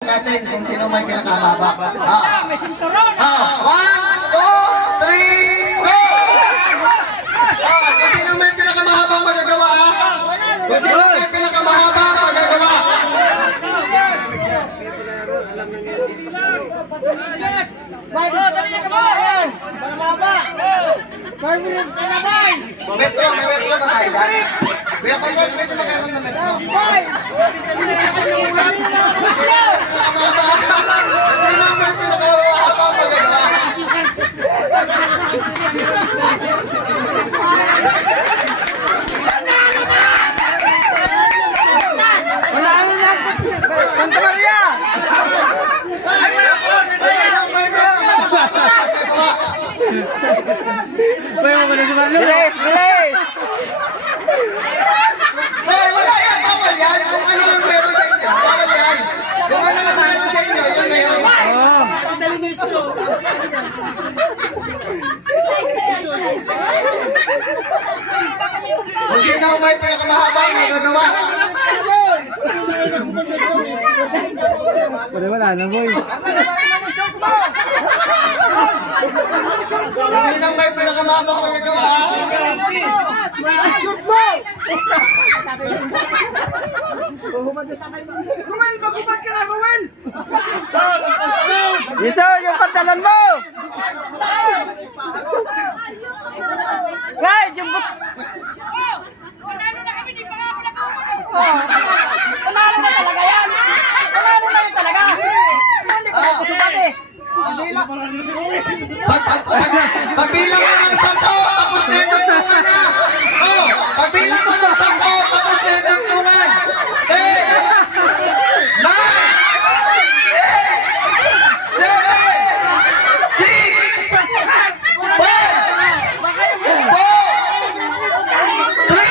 natin kung sino may pinakamahaba. May sinturon! 1, 2, 3, go! Kung sino may pinakamahabang magagawa, kung sino may pinakamahabang magagawa. Metro ba kayo dyan? May metro ba kayo ng metro? Bilis! Bilis! Wala yan! Bawal yan! Kung ano lang meron sa inyo, bawal yan! Kung ano lang meron sa inyo, yun na yun! Kung sino may pinakamahabang magagawa. Wala na, boy. Kung sino may pinakamahabang magagawa. Yusor, yung pantalan mo! Guys, yung panalo na talaga yan! Panalo na yan talaga! Hindi ko na kusupati! Pagbilang mo ng 10, tapos na yung tuntungan na. Oh, pagbilang mo ng 10, tapos na yung tuntungan. 10, 9, 8, 7, 6, 5, 4, 3,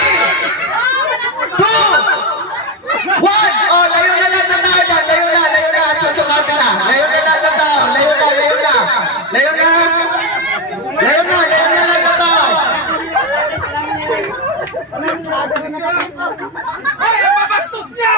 2, 1. Oh, layo na lang ng tao dyan. Layo na. Susukat ka na. Layo na lang ng tao. Layo na. Layo na lang ng tao. Ay, ang babastos niyo!